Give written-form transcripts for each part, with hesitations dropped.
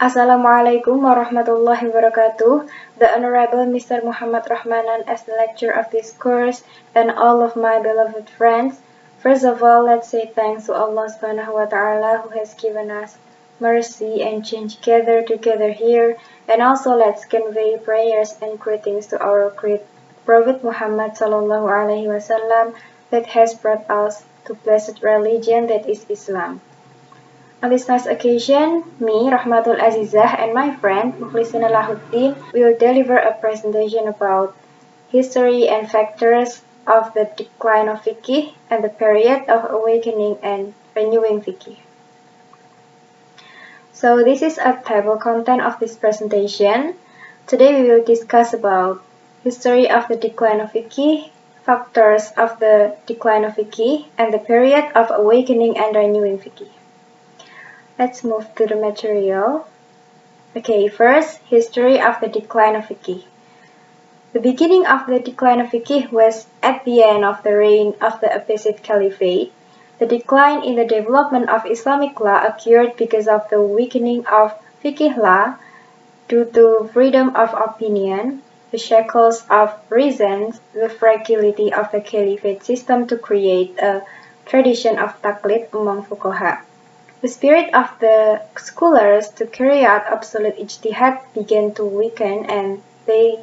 Assalamualaikum warahmatullahi wabarakatuh. The Honorable Mr. Muhammad Rahmanan as the lecturer of this course and all of my beloved friends. First of all, let's say thanks to Allah Subhanahu wa Ta'ala who has given us mercy and change together here. And also let's convey prayers and greetings to our great Prophet Muhammad Sallallahu Alaihi Wasallam that has brought us to blessed religion that is Islam. On this nice occasion, me, Rahmatul Azizah, and my friend, Mukhlisina Lahuddin, will deliver a presentation about history and factors of the decline of fiqh and the period of awakening and renewing fiqh. So this is a table content of this presentation. Today we will discuss about history of the decline of fiqh, factors of the decline of fiqh, and the period of awakening and renewing fiqh. Let's move to the material. Okay, first, history of the decline of fiqh. The beginning of the decline of fiqh was at the end of the reign of the Abbasid Caliphate. The decline in the development of Islamic law occurred because of the weakening of fiqh law due to freedom of opinion, the shackles of reason, the fragility of the Caliphate system to create a tradition of taqlid among fuqaha. The spirit of the scholars to carry out absolute ijtihad began to weaken and they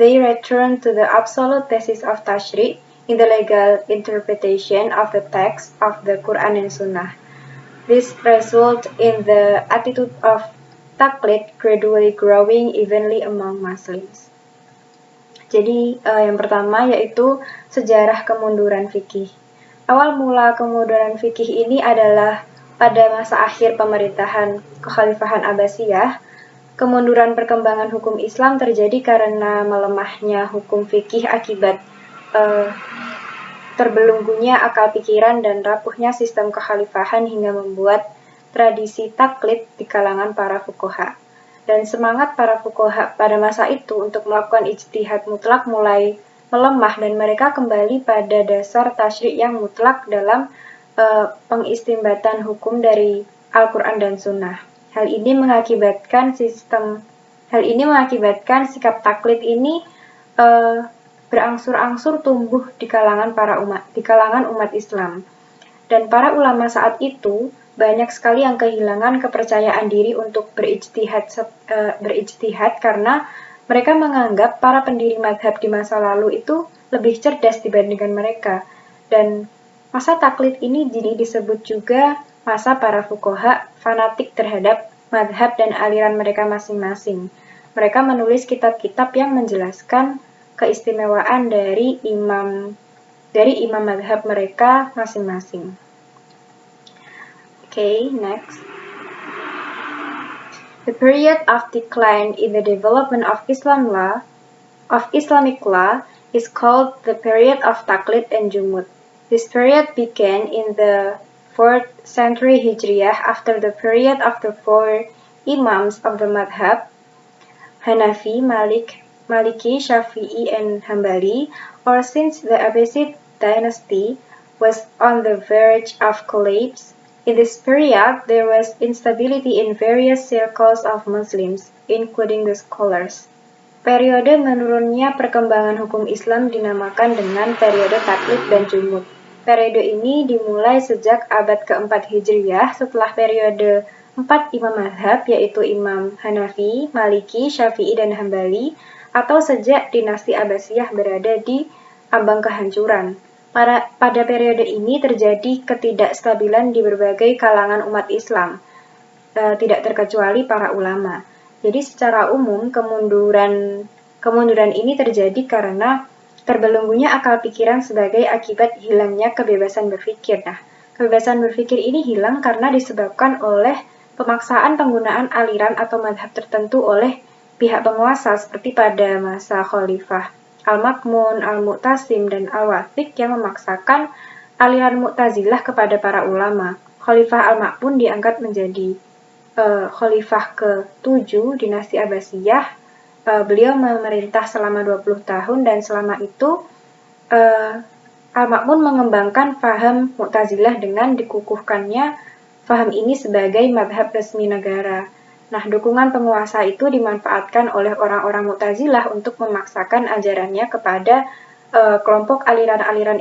returned to the absolute basis of tashri' in the legal interpretation of the text of the Quran and Sunnah. This resulted in the attitude of taqlid gradually growing evenly among Muslims. Jadi yang pertama yaitu sejarah kemunduran fikih. Awal mula kemunduran fikih ini adalah pada masa akhir pemerintahan Kekhalifahan Abbasiyah. Kemunduran perkembangan hukum Islam terjadi karena melemahnya hukum fikih akibat terbelenggunya akal pikiran dan rapuhnya sistem kekhalifahan hingga membuat tradisi taklid di kalangan para fuqaha. Dan semangat para fuqaha pada masa itu untuk melakukan ijtihad mutlak mulai melemah dan mereka kembali pada dasar tasyri' yang mutlak dalam pengistinbatan hukum dari Al-Quran dan Sunnah. Hal ini mengakibatkan sikap taklid ini berangsur-angsur tumbuh di kalangan umat Islam. Dan para ulama saat itu banyak sekali yang kehilangan kepercayaan diri untuk berijtihad karena mereka menganggap para pendiri madhab di masa lalu itu lebih cerdas dibandingkan mereka. Dan masa taklid ini jadi disebut juga masa para fuqaha fanatik terhadap madhab dan aliran mereka masing-masing. Mereka menulis kitab-kitab yang menjelaskan keistimewaan dari imam madhab mereka masing-masing. Okay, next. The period of decline in the development of Islamic law is called the period of taqlid and jumud. This period began in the 4th century Hijriyah after the period of the 4 Imams of the Madhab, Hanafi, Maliki, Shafi'i, and Hanbali, or since the Abbasid dynasty was on the verge of collapse. In this period, there was instability in various circles of Muslims, including the scholars. Periode menurunnya perkembangan hukum Islam dinamakan dengan periode taklid dan jumud. Periode ini dimulai sejak abad ke-4 Hijriyah setelah periode 4 imam madhab yaitu Imam Hanafi, Maliki, Syafi'i, dan Hambali atau sejak dinasti Abbasiyah berada di ambang kehancuran. Pada periode ini terjadi ketidakstabilan di berbagai kalangan umat Islam, tidak terkecuali para ulama. Jadi secara umum kemunduran ini terjadi karena terbelenggunya akal pikiran sebagai akibat hilangnya kebebasan berpikir. Nah, kebebasan berpikir ini hilang karena disebabkan oleh pemaksaan penggunaan aliran atau madhab tertentu oleh pihak penguasa seperti pada masa Khalifah Al-Ma'mun, Al-Mu'tasim, dan Al-Wathiq yang memaksakan aliran Mu'tazilah kepada para ulama. Khalifah Al-Ma'mun diangkat menjadi Khalifah ke-7 dinasti Abbasiyah. Beliau memerintah selama 20 tahun dan selama itu Al-Ma'mun mengembangkan faham Mu'tazilah dengan dikukuhkannya faham ini sebagai madhab resmi negara. Nah, dukungan penguasa itu dimanfaatkan oleh orang-orang Mu'tazilah untuk memaksakan ajarannya kepada kelompok aliran-aliran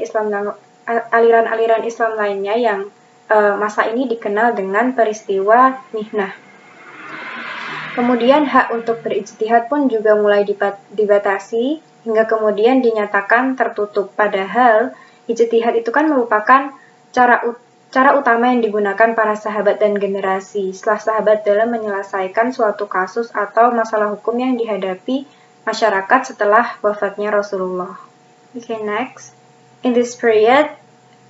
Islam lainnya yang masa ini dikenal dengan peristiwa mihnah. Kemudian hak untuk berijtihad pun juga mulai dibatasi hingga kemudian dinyatakan tertutup. Padahal ijtihad itu kan merupakan cara utama yang digunakan para sahabat dan generasi setelah sahabat dalam menyelesaikan suatu kasus atau masalah hukum yang dihadapi masyarakat setelah wafatnya Rasulullah. Okay, next. In this period,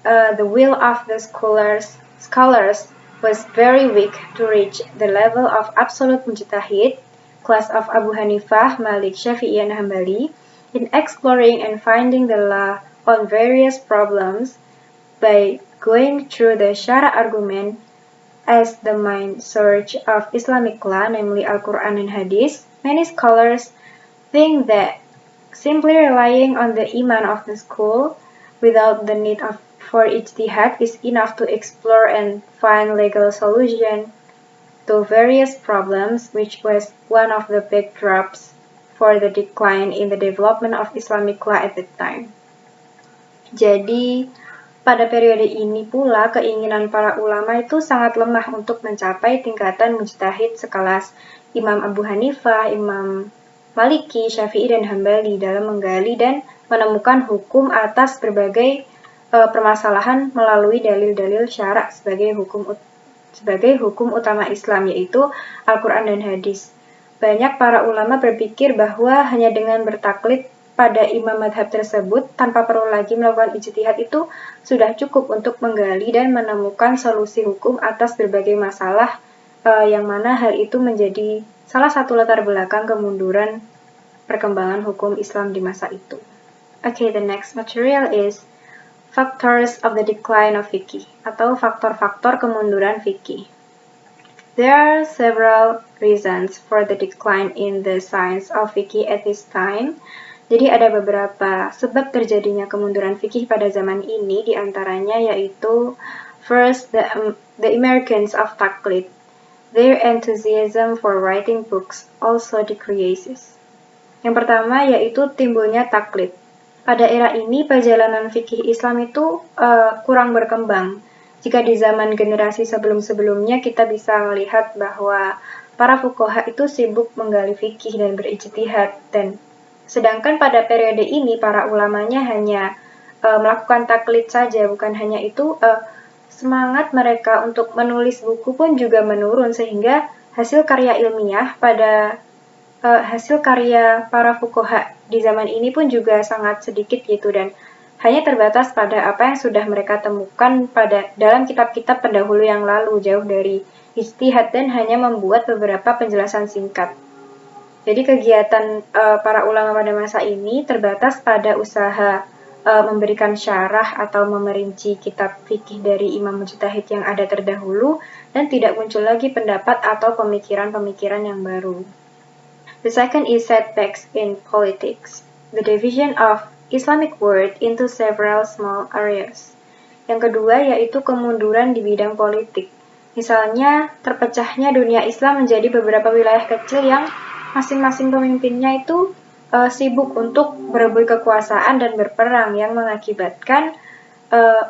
the will of the scholars was very weak to reach the level of absolute mujtahid, class of Abu Hanifah, Malik, Syafi'i, and Hambali, in exploring and finding the law on various problems by going through the Syara argument as the main source of Islamic law, namely Al-Quran and Hadith. Many scholars think that simply relying on the iman of the school without the need for ijtihad is enough to explore and find legal solution to various problems, which was one of the backdrops for the decline in the development of Islamic law at that time. Jadi, pada periode ini pula keinginan para ulama itu sangat lemah untuk mencapai tingkatan mujtahid sekelas Imam Abu Hanifah, Imam Maliki, Syafi'i, dan Hambali dalam menggali dan menemukan hukum atas berbagai permasalahan melalui dalil-dalil syara sebagai hukum utama Islam, yaitu Al-Quran dan Hadis. Banyak para ulama berpikir bahwa hanya dengan bertaklid pada imam madhab tersebut tanpa perlu lagi melakukan ijtihad itu sudah cukup untuk menggali dan menemukan solusi hukum atas berbagai masalah, yang mana hal itu menjadi salah satu latar belakang kemunduran perkembangan hukum Islam di masa itu. Okay, the next material is Factors of the Decline of Fiqh, atau faktor-faktor kemunduran fikih. There are several reasons for the decline in the science of fiqh at this time. Jadi ada beberapa sebab terjadinya kemunduran fikih pada zaman ini, diantaranya yaitu first, the Americans of taqlid. Their enthusiasm for writing books also decreases. Yang pertama yaitu timbulnya taklid. Pada era ini perjalanan fikih Islam itu kurang berkembang. Jika di zaman generasi sebelum-sebelumnya kita bisa melihat bahwa para fuqaha itu sibuk menggali fikih dan berijtihad, dan sedangkan pada periode ini para ulamanya hanya melakukan taklid saja. Bukan hanya itu, semangat mereka untuk menulis buku pun juga menurun, sehingga hasil karya ilmiah hasil karya para fuqaha di zaman ini pun juga sangat sedikit gitu, dan hanya terbatas pada apa yang sudah mereka temukan dalam kitab-kitab pendahulu yang lalu, jauh dari ijtihad dan hanya membuat beberapa penjelasan singkat. Jadi kegiatan para ulama pada masa ini terbatas pada usaha memberikan syarah atau memerinci kitab fikih dari imam mujtahid yang ada terdahulu, dan tidak muncul lagi pendapat atau pemikiran-pemikiran yang baru. The second is setbacks in politics. The division of Islamic world into several small areas. Yang kedua yaitu kemunduran di bidang politik. Misalnya, terpecahnya dunia Islam menjadi beberapa wilayah kecil yang masing-masing pemimpinnya itu sibuk untuk berebut kekuasaan dan berperang, yang mengakibatkan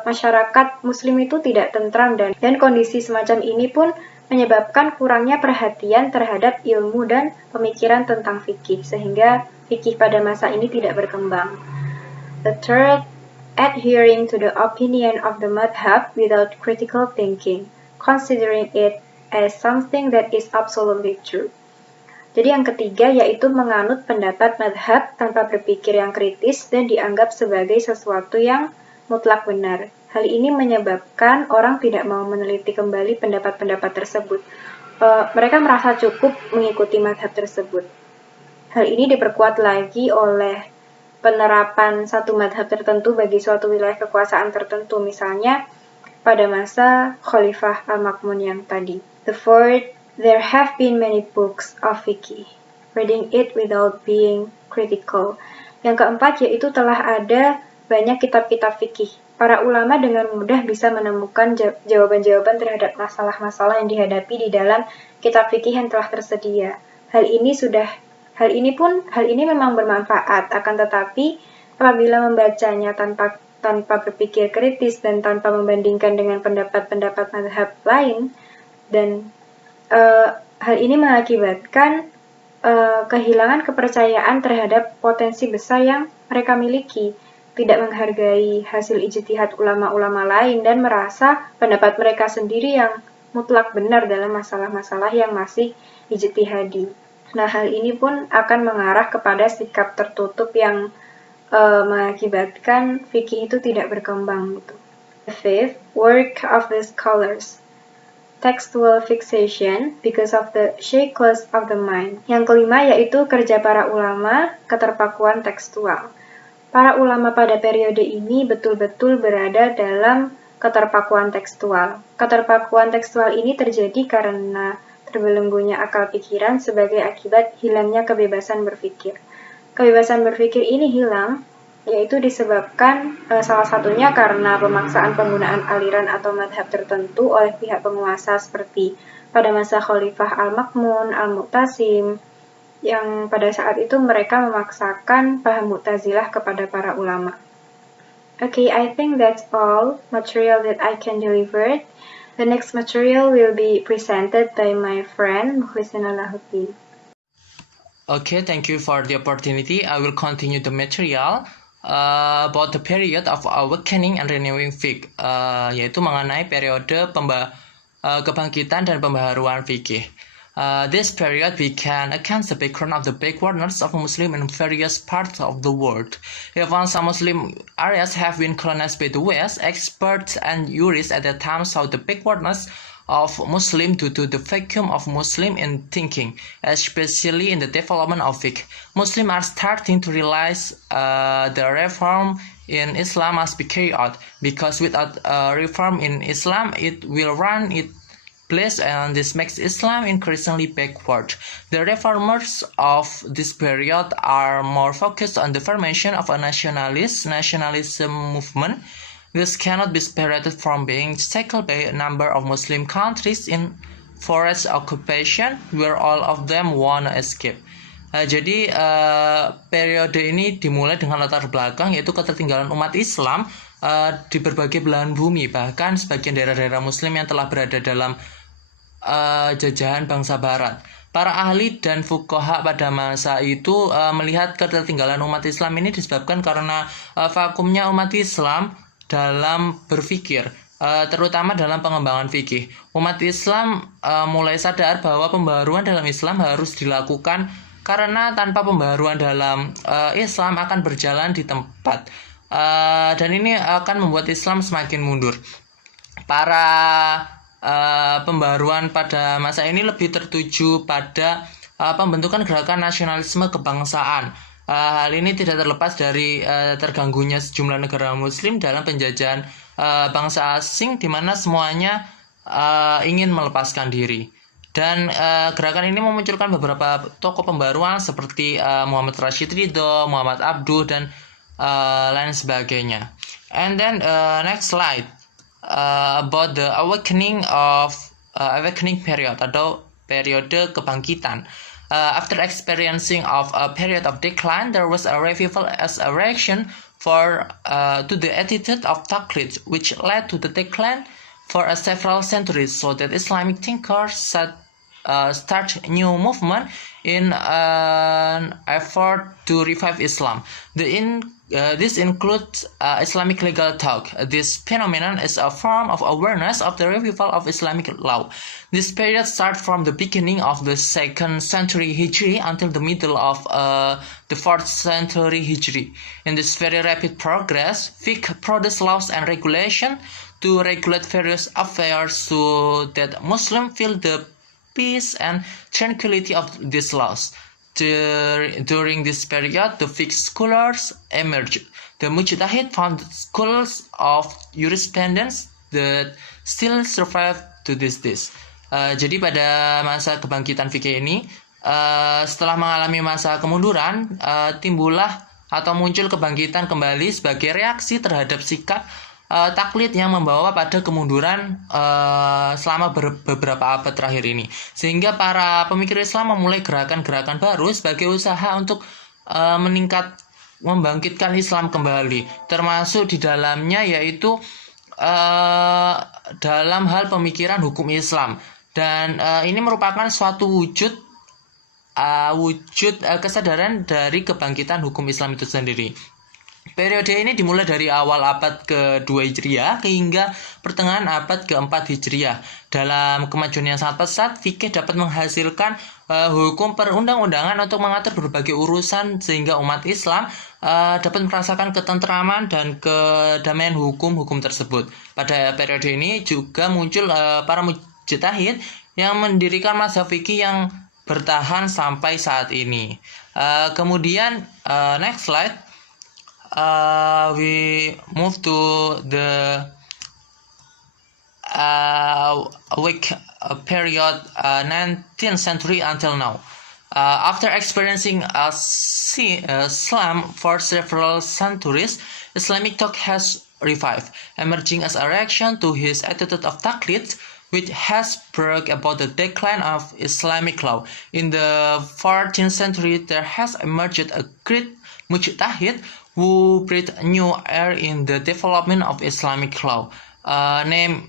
masyarakat muslim itu tidak tentram, dan kondisi semacam ini pun menyebabkan kurangnya perhatian terhadap ilmu dan pemikiran tentang fikih, sehingga fikih pada masa ini tidak berkembang. The third, adhering to the opinion of the madhab without critical thinking, considering it as something that is absolutely true. Jadi yang ketiga yaitu menganut pendapat madhab tanpa berpikir yang kritis dan dianggap sebagai sesuatu yang mutlak benar. Hal ini menyebabkan orang tidak mau meneliti kembali pendapat-pendapat tersebut. Mereka merasa cukup mengikuti madhab tersebut. Hal ini diperkuat lagi oleh penerapan satu madhab tertentu bagi suatu wilayah kekuasaan tertentu, misalnya pada masa Khalifah Al-Ma'mun yang tadi. The fourth, there have been many books of fiqh, reading it without being critical. Yang keempat yaitu telah ada banyak kitab-kitab fikih, Para ulama dengan mudah bisa menemukan jawaban-jawaban terhadap masalah-masalah yang dihadapi di dalam kitab fikih yang telah tersedia. Hal ini memang bermanfaat, akan tetapi apabila membacanya tanpa berpikir kritis dan tanpa membandingkan dengan pendapat-pendapat mazhab lain, dan hal ini mengakibatkan kehilangan kepercayaan terhadap potensi besar yang mereka miliki, tidak menghargai hasil ijtihad ulama-ulama lain, dan merasa pendapat mereka sendiri yang mutlak benar dalam masalah-masalah yang masih ijtihadi. Nah, hal ini pun akan mengarah kepada sikap tertutup yang mengakibatkan fikih itu tidak berkembang. The fifth, work of the scholars. Textual fixation because of the shakeless of the mind. Yang kelima yaitu kerja para ulama, keterpakuan tekstual. Para ulama pada periode ini betul-betul berada dalam keterpakuan tekstual. Keterpakuan tekstual ini terjadi karena terbelenggunya akal pikiran sebagai akibat hilangnya kebebasan berpikir. Kebebasan berpikir ini hilang, yaitu disebabkan salah satunya karena pemaksaan penggunaan aliran atau madhab tertentu oleh pihak penguasa seperti pada masa Khalifah Al-Ma'mun, Al-Mu'tasim, yang pada saat itu mereka memaksakan paham Mu'tazilah kepada para ulama. Okay, I think that's all material that I can deliver. The next material will be presented by my friend Mukhlisin Alahuddin. Okay, thank you for the opportunity. I will continue the material about the period of awakening and renewing fiqh, yaitu mengenai periode kebangkitan dan pembaharuan fikih. This period began against the background of the backwardness of Muslims in various parts of the world. Even some Muslim areas have been colonized by the West, experts and jurists at that time saw the backwardness of Muslim due to the vacuum of Muslim in thinking, especially in the development of fiqh. Muslims are starting to realize the reform in Islam must be carried out, because without reform in Islam, it will run its place, and this makes Islam increasingly backward. The reformers of this period are more focused on the formation of a nationalism movement. This cannot be separated from being tackled by a number of Muslim countries in forest occupation, where all of them wanna escape. Jadi periode ini dimulai dengan latar belakang yaitu ketertinggalan umat Islam di berbagai belahan bumi, bahkan sebagian daerah-daerah Muslim yang telah berada dalam jajahan bangsa Barat. Para ahli dan fuqaha pada masa itu melihat ketertinggalan umat Islam ini disebabkan karena vakumnya umat Islam dalam berpikir, terutama dalam pengembangan fikih. Umat Islam mulai sadar bahwa pembaharuan dalam Islam harus dilakukan, karena tanpa pembaharuan dalam Islam akan berjalan di tempat, dan ini akan membuat Islam semakin mundur. Pembaharuan pada masa ini lebih tertuju pada pembentukan gerakan nasionalisme kebangsaan. Hal ini tidak terlepas dari terganggunya sejumlah negara Muslim dalam penjajahan bangsa asing, di mana semuanya ingin melepaskan diri. Dan gerakan ini memunculkan beberapa tokoh pembaruan seperti Muhammad Rashid Ridho, Muhammad Abduh, dan lain sebagainya. And then next slide. About the awakening period atau periode kebangkitan. After experiencing of a period of decline, there was a revival as a reaction to the attitude of taqlid, which led to the decline for several centuries, so that Islamic thinkers start new movement in an effort to revive Islam. This includes Islamic legal talk. This phenomenon is a form of awareness of the revival of Islamic law. This period starts from the beginning of the 2nd century Hijri until the middle of the 4th century Hijri. In this very rapid progress, fiqh produced laws and regulation to regulate various affairs so that Muslims feel the peace and tranquility of these laws. During this period, the fiqh scholars emerged. The mujtahid founded schools of jurisprudence that still survive to this day. Jadi pada masa kebangkitan fikih ini, setelah mengalami masa kemunduran, timbullah atau muncul kebangkitan kembali sebagai reaksi terhadap sikap taklid yang membawa pada kemunduran selama beberapa abad terakhir ini. Sehingga para pemikir Islam memulai gerakan-gerakan baru sebagai usaha untuk membangkitkan Islam kembali, termasuk di dalamnya yaitu dalam hal pemikiran hukum Islam. Dan ini merupakan suatu wujud kesadaran dari kebangkitan hukum Islam itu sendiri. Periode ini dimulai dari awal abad ke-2 Hijriah hingga pertengahan abad ke-4 Hijriah. Dalam kemajuan yang sangat pesat, fikih dapat menghasilkan hukum perundang-undangan untuk mengatur berbagai urusan sehingga umat Islam dapat merasakan ketentraman dan kedamaian hukum-hukum tersebut. Pada periode ini juga muncul para mujtahid yang mendirikan mazhab fikih yang bertahan sampai saat ini. Kemudian next slide. We move to the weak period 19th century until now. After experiencing Islam for several centuries, Islamic thought has revived, emerging as a reaction to his attitude of taqlid, which has brought about the decline of Islamic law. In the 14th century, there has emerged a great mujtahid who breathed a new era in the development of Islamic law, named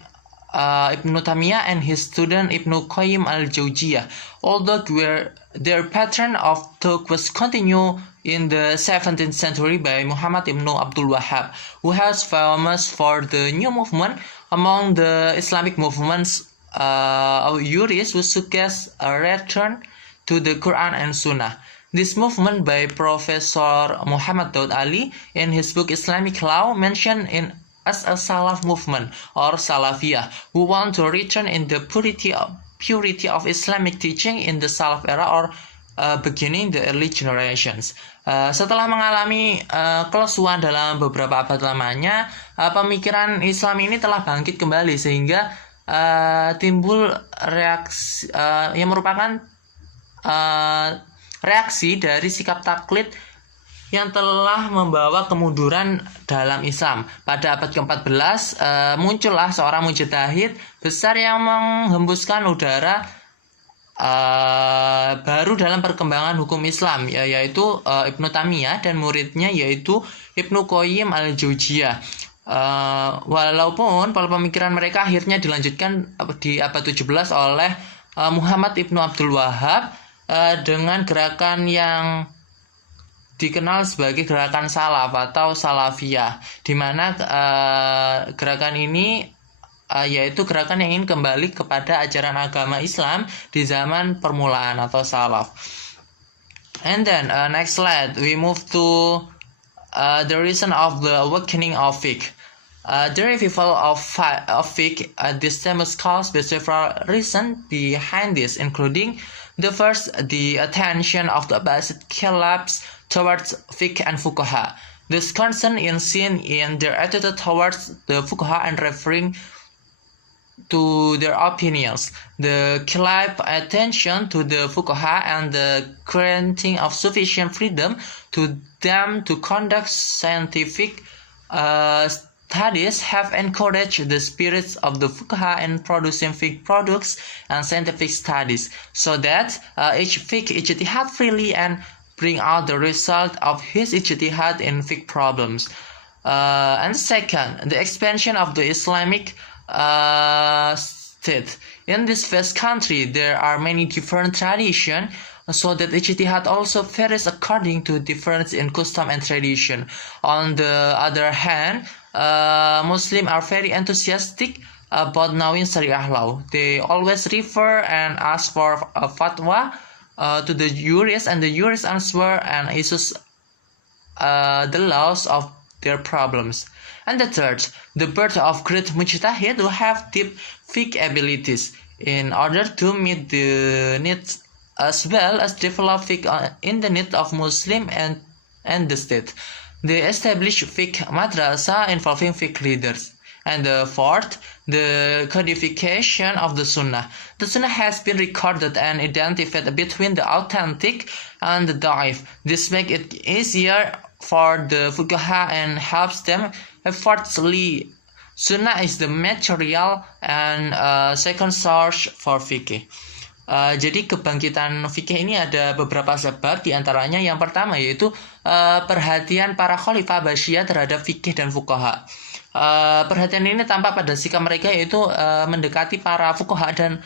Ibn Taymiyah and his student Ibn Qayyim al-Jawziyah. Although their pattern of thought was continued in the 17th century by Muhammad ibn Abdul Wahhab, who was famous for the new movement among the Islamic movements, jurists who suggest a return to the Quran and Sunnah. This movement by Professor Muhammad Daud Ali in his book Islamic Law mentioned in as a Salaf movement or Salafiyah who want to return in the purity of Islamic teaching in the Salaf era or beginning the early generations. Setelah mengalami kelesuan dalam beberapa abad lamanya, pemikiran Islam ini telah bangkit kembali sehingga timbul reaksi yang merupakan reaksi dari sikap taklid yang telah membawa kemunduran dalam Islam. Pada abad ke-14 muncullah seorang mujtahid besar yang menghembuskan udara baru dalam perkembangan hukum Islam, yaitu Ibn Taymiyah dan muridnya yaitu Ibn Qayyim al-Jawziyah. Walaupun pola pemikiran mereka akhirnya dilanjutkan di abad 17 oleh Muhammad ibn Abdul Wahhab dengan gerakan yang dikenal sebagai gerakan salaf atau salafiyah, di mana gerakan ini yaitu gerakan yang ingin kembali kepada ajaran agama Islam di zaman permulaan atau salaf. And then next slide, we move to the reason of the awakening of fiqh. The revival of fiqh at this time was caused by several reasons behind this, including the first, the attention of the Abbasid Caliphs towards fiqh and fuqaha. This concern is seen in their attitude towards the fuqaha and referring to their opinions. The Caliph attention to the fuqaha and the granting of sufficient freedom to them to conduct scientific studies have encouraged the spirits of the fuqaha in producing fiqh products and scientific studies, so that each fiqh ijtihad freely and bring out the result of his ijtihad in fiqh problems. And second, the expansion of the Islamic state. In this vast country, there are many different traditions, so that ijtihad also varies according to difference in custom and tradition. On the other hand, Muslims are very enthusiastic about knowing Sharia law. They always refer and ask for a fatwa to the jurists, and the jurists answer and issues the laws of their problems. And the third, the birth of great mujtahid who have deep fiqh abilities in order to meet the needs as well as develop fiqh in the need of Muslim and the state. They establish fiqh madrasa involving fiqh leaders. And the fourth, the codification of the Sunnah. The Sunnah has been recorded and identified between the authentic and the da'if. This makes it easier for the fuqaha and helps them effortlessly Sunnah is the material and second source for fikih. Jadi kebangkitan fikih ini ada beberapa sebab, diantaranya yang pertama yaitu perhatian para khalifah Abbasiyah terhadap fikih dan fuqaha. Perhatian ini tampak pada sikap mereka yaitu mendekati para fuqaha dan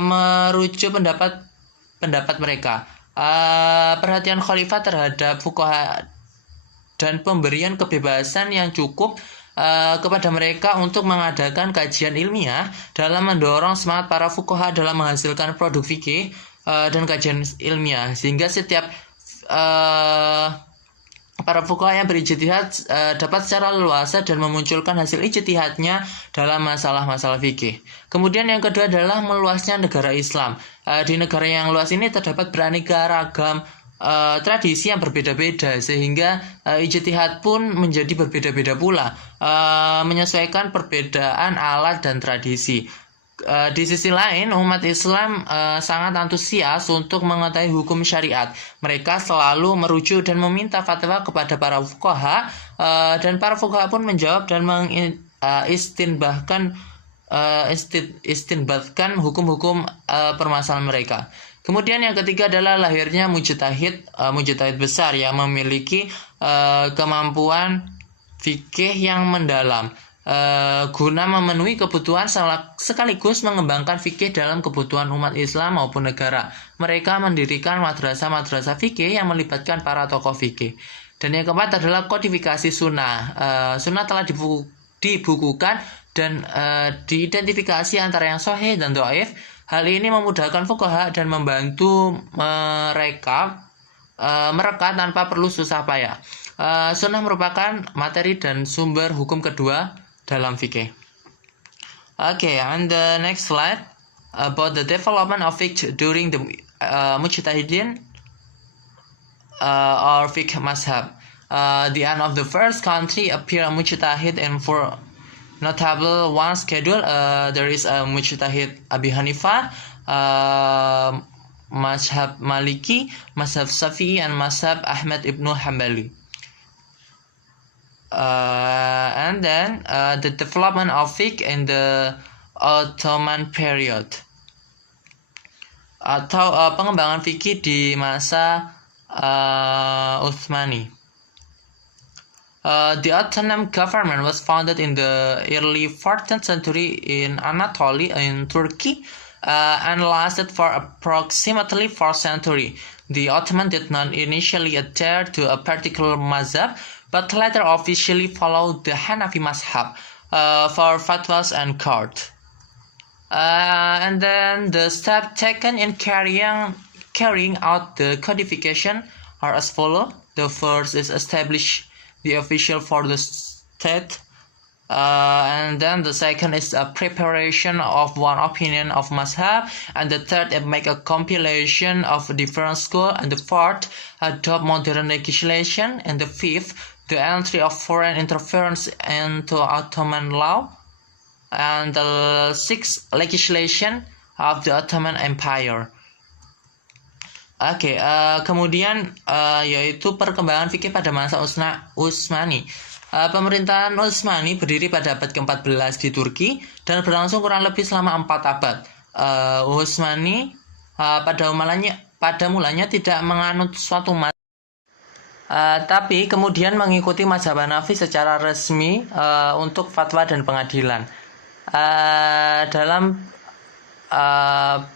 merujuk pendapat mereka. Perhatian khalifah terhadap fuqaha dan pemberian kebebasan yang cukup kepada mereka untuk mengadakan kajian ilmiah dalam mendorong semangat para fuqaha dalam menghasilkan produk fikih dan kajian ilmiah, sehingga setiap para fuqaha yang berijtihad dapat secara leluasa dan memunculkan hasil ijtihadnya dalam masalah-masalah fikih. Kemudian yang kedua adalah meluasnya negara Islam. Di negara yang luas ini terdapat beraneka ragam tradisi yang berbeda-beda, sehingga ijtihad pun menjadi berbeda-beda pula, menyesuaikan perbedaan alat dan tradisi. Di sisi lain, umat Islam sangat antusias untuk mengetahui hukum syariat. Mereka selalu merujuk dan meminta fatwa kepada para fuqaha, dan para fuqaha pun menjawab dan istinbatkan hukum-hukum permasalahan mereka. Kemudian yang ketiga adalah lahirnya mujtahid besar yang memiliki kemampuan fikih yang mendalam, guna memenuhi kebutuhan sekaligus mengembangkan fikih dalam kebutuhan umat Islam maupun negara. Mereka mendirikan madrasah-madrasah fikih yang melibatkan para tokoh fikih. Dan yang keempat adalah kodifikasi sunnah. Sunnah telah dibukukan dan diidentifikasi antara yang sahih dan dhaif. Hal ini memudahkan fuqaha dan membantu mereka mereka tanpa perlu susah payah. Sunnah merupakan materi dan sumber hukum kedua dalam fikih. Okay, on the next slide, about the development of fiqh during the mujtahidin or fiqh mazhab. The end of the first country appear a mujtahid and for notable one schedule, there is a mujtahid Abi Hanifah, mazhab Maliki, mazhab Syafi'i, and mazhab Ahmad ibnu Hanbali. And then the development of fiqh in the Ottoman period, atau pengembangan fikih di masa Utsmani. The Ottoman government was founded in the early 14th century in Anatolia in Turkey and lasted for approximately 4 centuries. The Ottoman did not initially adhere to a particular mazhab, but later officially followed the Hanafi mazhab for fatwas and court. And then the steps taken in carrying out the codification are as follows. The first is establish the official for the state, and then the second is a preparation of one opinion of mazhab, and the third is make a compilation of different schools, and the fourth adopt modern legislation, and the fifth the entry of foreign interference into Ottoman law, and the sixth legislation of the Ottoman Empire. Oke, kemudian yaitu perkembangan fikih pada masa Utsmani. Pemerintahan Utsmani berdiri pada abad ke-14 di Turki dan berlangsung kurang lebih selama 4 abad. Utsmani pada mulanya tidak menganut suatu mazhab, tapi kemudian mengikuti mazhab Hanafi secara resmi untuk fatwa dan pengadilan. Dalam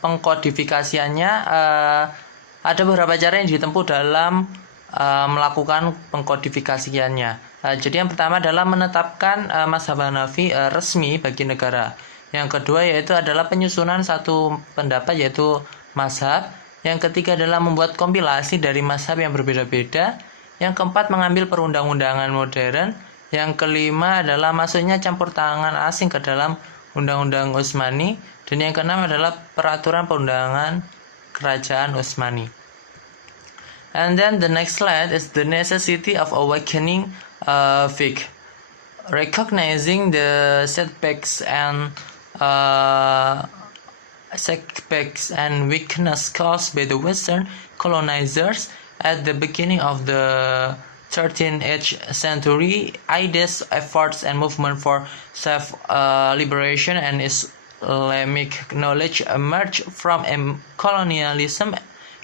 pengkodifikasiannya ada beberapa cara yang ditempuh dalam melakukan pengkodifikasiannya. Jadi yang pertama adalah menetapkan mazhab Hanafi resmi bagi negara. Yang kedua yaitu adalah penyusunan satu pendapat yaitu mazhab. Yang ketiga adalah membuat kompilasi dari mazhab yang berbeda-beda. Yang keempat mengambil perundang-undangan modern. Yang kelima adalah masuknya campur tangan asing ke dalam undang-undang Utsmani. Dan yang keenam adalah peraturan perundangan Kerajaan Utsmani. And then the next slide is the necessity of awakening fiqh. Recognizing the setbacks and weakness caused by the Western colonizers at the beginning of the 13th century, ideas, efforts, and movement for self-liberation and Islamic knowledge emerged from colonialism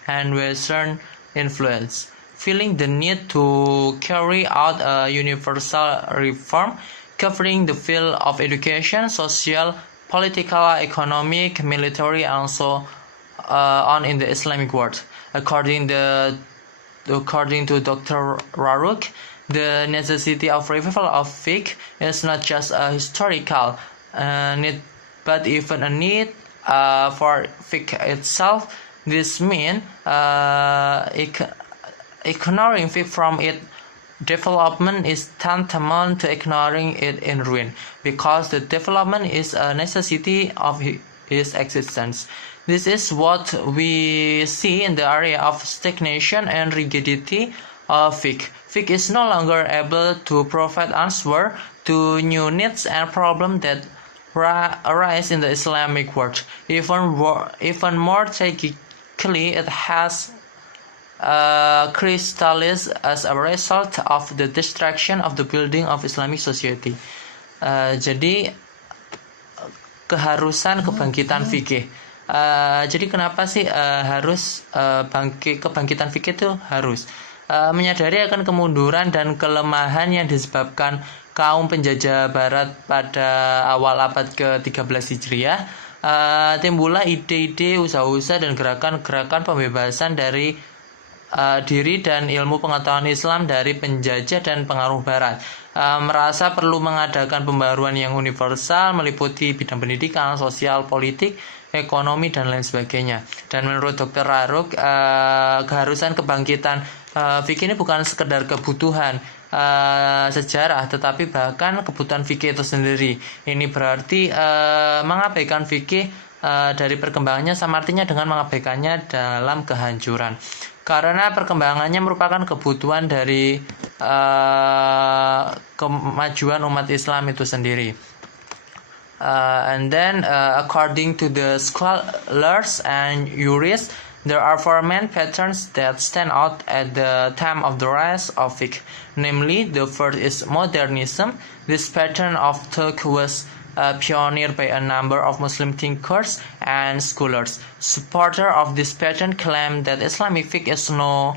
and Western influence, feeling the need to carry out a universal reform covering the field of education, social, political, economic, military, and so on in the Islamic world. According to Dr. Rarouk, the necessity of revival of fiqh is not just a historical need, but even a need for fiqh itself. This means ignoring fiqh from its development is tantamount to ignoring it in ruin, because the development is a necessity of its existence. This is what we see in the area of stagnation and rigidity of fiqh. Fiqh is no longer able to provide answer to new needs and problems that arise in the Islamic world. Even more tragically, it has crystallized as a result of the destruction of the building of Islamic society. Jadi keharusan kebangkitan fikih. Jadi kenapa sih harus kebangkitan fikih itu harus menyadari akan kemunduran dan kelemahan yang disebabkan kaum penjajah Barat pada awal abad ke-13 Hijriah. Timbullah ide-ide, usaha-usaha dan gerakan-gerakan pembebasan dari diri dan ilmu pengetahuan Islam dari penjajah dan pengaruh Barat. Merasa perlu mengadakan pembaruan yang universal meliputi bidang pendidikan, sosial, politik, ekonomi, dan lain sebagainya. Dan menurut Dr. Rarouk, keharusan kebangkitan fikih ini bukan sekedar kebutuhan sejarah, tetapi bahkan kebutuhan fikih itu sendiri. Ini berarti mengabaikan fikih dari perkembangannya sama artinya dengan mengabaikannya dalam kehancuran. Karena perkembangannya merupakan kebutuhan dari kemajuan umat Islam itu sendiri. And then, according to the scholars and jurists, there are four main patterns that stand out at the time of the rise of fiqh. Namely, the first is modernism. This pattern of thought was pioneered by a number of Muslim thinkers and scholars. Supporters of this pattern claim that Islamic fiqh is no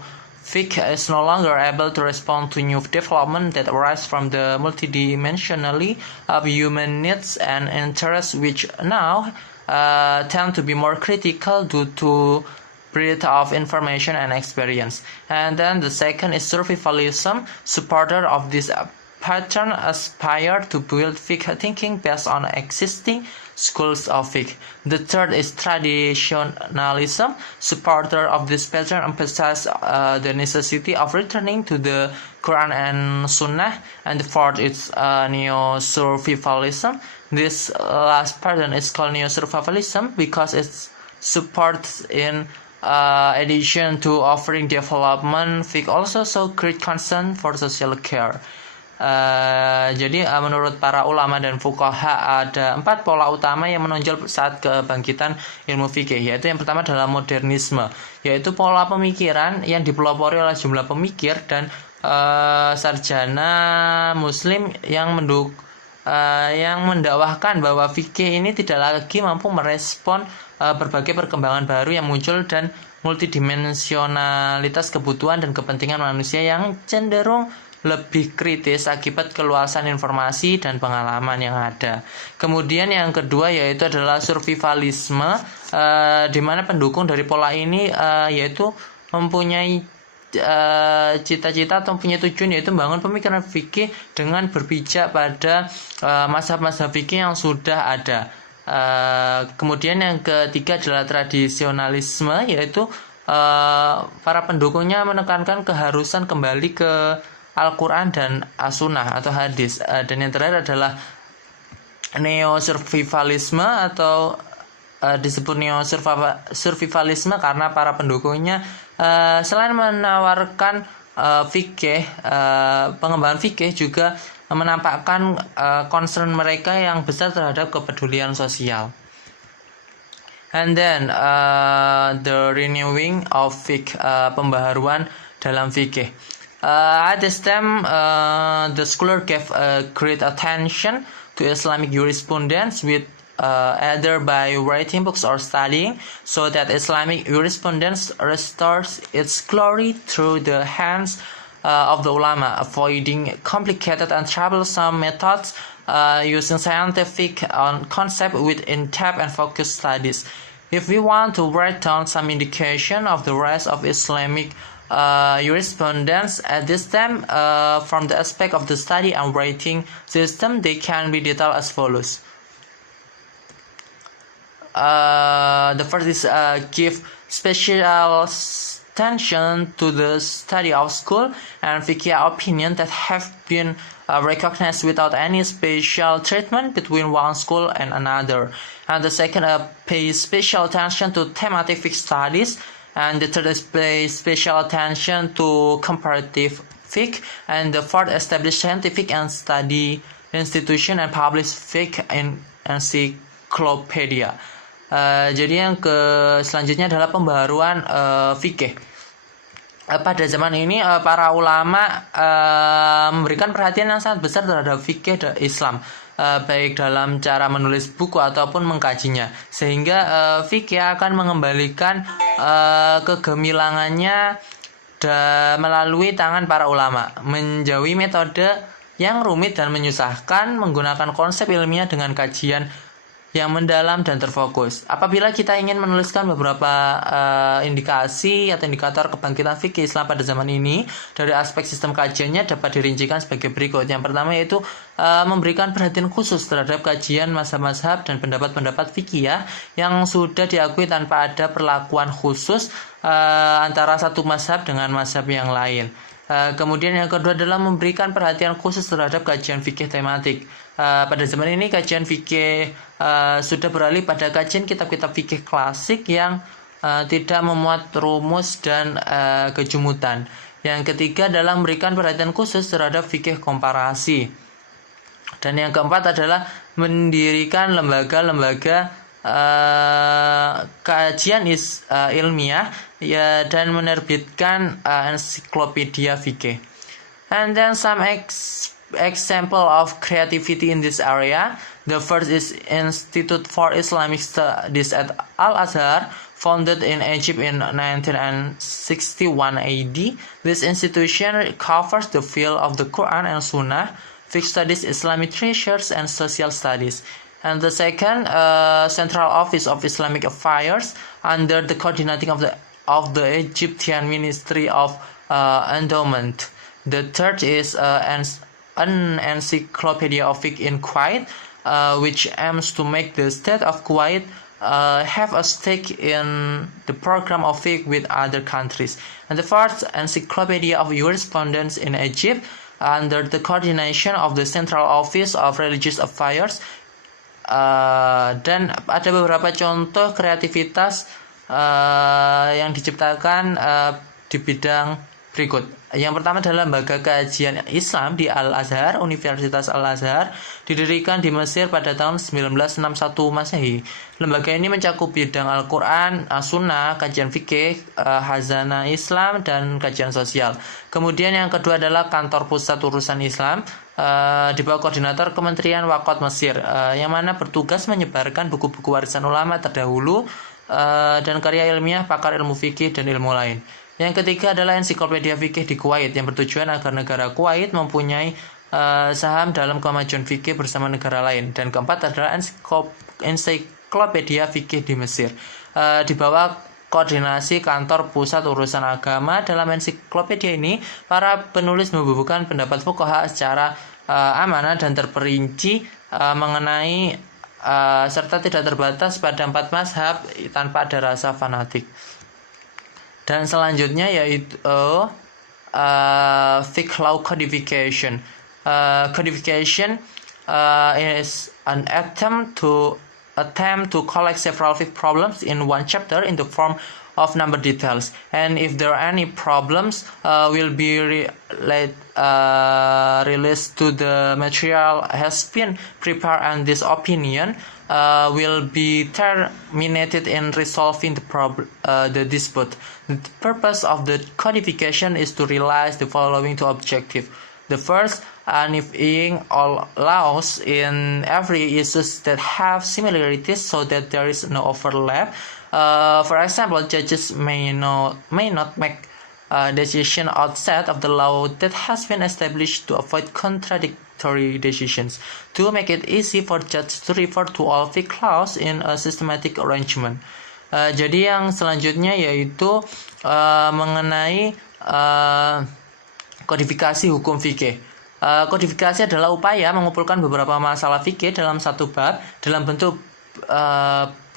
longer able to respond to new development that arise from the multidimensionally of human needs and interests, which now tend to be more critical due to breadth of information and experience. And then the second is survivalism. Supporters of this pattern aspire to build fiqh thinking based on existing schools of fiqh. The third is traditionalism. Supporters of this pattern emphasize the necessity of returning to the Quran and Sunnah. And the fourth is neo-survivalism. This last pattern is called neo-survivalism because it supports in addition to offering development, fiqh also show great concern for social care. Jadi menurut para ulama dan fuqaha ada 4 pola utama yang menonjol saat kebangkitan ilmu fikih, yaitu yang pertama adalah modernisme, yaitu pola pemikiran yang dipelopori oleh jumlah pemikir dan sarjana muslim yang mendakwahkan bahwa fikih ini tidak lagi mampu merespon berbagai perkembangan baru yang muncul dan multidimensionalitas kebutuhan dan kepentingan manusia yang cenderung lebih kritis akibat keluasan informasi dan pengalaman yang ada. Kemudian yang kedua yaitu adalah survivalisme, di mana pendukung dari pola ini yaitu mempunyai cita-cita atau punya tujuan, yaitu membangun pemikiran fikih dengan berpijak pada mazhab-mazhab fikih yang sudah ada. Kemudian yang ketiga adalah tradisionalisme, yaitu para pendukungnya menekankan keharusan kembali ke Al-Quran dan As-Sunnah atau hadis. Dan yang terakhir adalah neo-survivalisme atau disebut neo-survivalisme karena para pendukungnya selain menawarkan fikih, pengembangan fikih, juga menampakkan concern mereka yang besar terhadap kepedulian sosial. And then the renewing of fiqh, pembaharuan dalam fikih. At this time, the scholar gave great attention to Islamic jurisprudence with either by writing books or studying, so that Islamic jurisprudence restores its glory through the hands of the ulama, avoiding complicated and troublesome methods, using scientific concept with in-depth and focused studies. If we want to write down some indication of the rise of Islamic jurisprudence at this time, from the aspect of the study and writing system, they can be detailed as follows. The first is give special attention to the study of school and fiqh opinion that have been recognized without any special treatment between one school and another. And the second, pay special attention to thematic fiqh studies. And the third is pay special attention to comparative fiqh. And the fourth, establish scientific and study institution and publish fiqh in encyclopedia. Jadi yang selanjutnya adalah pembaharuan fikih. Pada zaman ini para ulama memberikan perhatian yang sangat besar terhadap fikih Islam, baik dalam cara menulis buku ataupun mengkajinya, sehingga fikih akan mengembalikan kegemilangannya melalui tangan para ulama, menjauhi metode yang rumit dan menyusahkan, menggunakan konsep ilmiah dengan kajian yang mendalam dan terfokus. Apabila kita ingin menuliskan beberapa indikasi atau indikator kebangkitan fikih Islam pada zaman ini, dari aspek sistem kajiannya dapat dirincikan sebagai berikut. Yang pertama yaitu memberikan perhatian khusus terhadap kajian mazhab-mazhab dan pendapat-pendapat fikih yang sudah diakui tanpa ada perlakuan khusus antara satu mazhab dengan mazhab yang lain. Kemudian yang kedua adalah memberikan perhatian khusus terhadap kajian fikih tematik. Pada zaman ini kajian fikih sudah beralih pada kajian kitab-kitab fikih klasik yang tidak memuat rumus dan kejumutan. Yang ketiga adalah memberikan perhatian khusus terhadap fikih komparasi. Dan yang keempat adalah mendirikan lembaga-lembaga kajian ilmiah dan menerbitkan ensiklopedia fikih. And then some example of creativity in this area. The first is Institute for Islamic Studies at Al-Azhar, founded in Egypt in 1961 AD. This institution covers the field of the Quran and Sunnah, Fiqh Studies, Islamic Treasures, and Social Studies. And the second, Central Office of Islamic Affairs, under the coordinating of the Egyptian Ministry of Endowment. The third is an encyclopedia of fiqh in Kuwait, which aims to make the state of Kuwait have a stake in the program of fiqh with other countries. And the fourth, encyclopedia of jurisprudence in Egypt, under the coordination of the Central Office of Religious Affairs. Dan ada beberapa contoh kreativitas yang diciptakan di bidang berikut. Yang pertama adalah lembaga kajian Islam di Al-Azhar, Universitas Al-Azhar, didirikan di Mesir pada tahun 1961 Masehi. Lembaga ini mencakup bidang Al-Quran, Sunnah, kajian fikih, hazanah Islam, dan kajian sosial. Kemudian yang kedua adalah Kantor Pusat Urusan Islam, di bawah koordinator Kementerian Wakaf Mesir, yang mana bertugas menyebarkan buku-buku warisan ulama terdahulu dan karya ilmiah pakar ilmu fikih dan ilmu lain. Yang ketiga adalah ensiklopedia fikih di Kuwait, yang bertujuan agar negara Kuwait mempunyai saham dalam kemajuan fikih bersama negara lain. Dan keempat adalah ensiklopedia fikih di Mesir, di bawah koordinasi Kantor Pusat Urusan Agama. Dalam ensiklopedia ini, para penulis membubuhkan pendapat fuqaha secara amanah dan terperinci mengenai serta tidak terbatas pada 4 mazhab tanpa ada rasa fanatik. Dan selanjutnya yaitu Fiqh Law Codification. Codification is an attempt to collect several fiqh problems in one chapter in the form of number details, and if there are any problems, will be released to the material has been prepared, and this opinion will be terminated in resolving the dispute. The purpose of the codification is to realize the following two objectives. The first, unifying all laws in every issues that have similarities so that there is no overlap. For example, judges may not make a decision outside of the law that has been established to avoid contradictory decisions. To make it easy for judges to refer to all fiqh laws in a systematic arrangement. Jadi yang selanjutnya yaitu mengenai kodifikasi hukum fikih. Kodifikasi adalah upaya mengumpulkan beberapa masalah fikih dalam satu bab dalam bentuk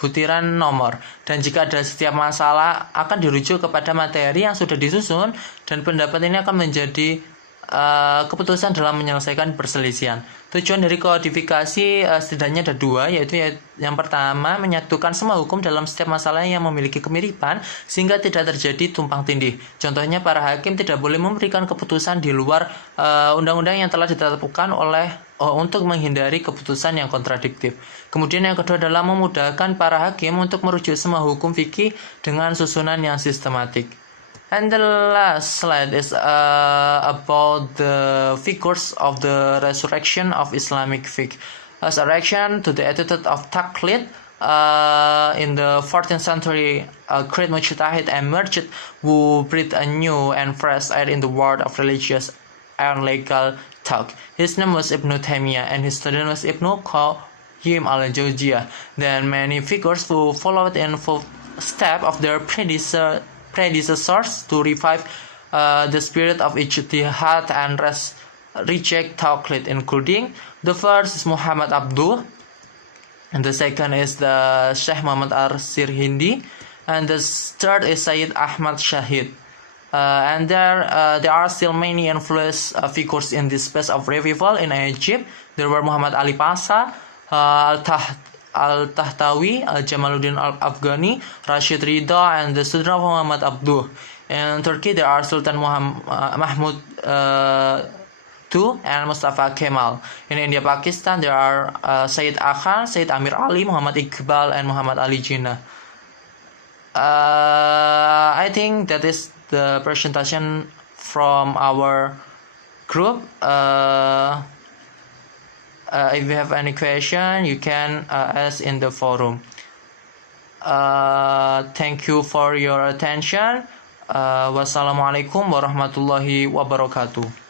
butiran nomor, dan jika ada setiap masalah akan dirujuk kepada materi yang sudah disusun, dan pendapat ini akan menjadi keputusan dalam menyelesaikan perselisihan. Tujuan dari kodifikasi setidaknya ada dua, yaitu yang pertama, menyatukan semua hukum dalam setiap masalah yang memiliki kemiripan sehingga tidak terjadi tumpang tindih. Contohnya, para hakim tidak boleh memberikan keputusan di luar undang-undang yang telah ditetapkan untuk menghindari keputusan yang kontradiktif. Kemudian yang kedua adalah memudahkan para hakim untuk merujuk semua hukum fikih dengan susunan yang sistematik. And the last slide is about the figures of the resurrection of Islamic fiqh. As a reaction to the attitude of taqlid, in the 14th century, a great mujtahid emerged who breathed a new and fresh air in the world of religious and legal talk. His name was Ibn Taymiyyah, and his student was Ibn Qayyim al-Jawziyah. Then many figures who followed in footsteps of their predecessors to revive the spirit of ijtihad and reject taqlid, including the first is Muhammad Abduh, and the second is the Sheikh Muhammad Ar-Sirhindi, and the third is Sayyid Ahmad Shahid. And there are still many influential figures in this space of revival in Egypt. There were Muhammad Ali Pasha, Al-Tahtawi, Jamaluddin Al-Afghani, Rashid Ridha, and the Sultan Muhammad Abduh. In Turkey, there are Sultan Mahmud II and Mustafa Kemal. In India, Pakistan, there are Sayyid Akhan, Sayyid Amir Ali, Muhammad Iqbal, and Muhammad Ali Jinnah. I think that is the presentation from our group. If you have any question, you can ask in the forum. Thank you for your attention. Wassalamualaikum warahmatullahi wabarakatuh.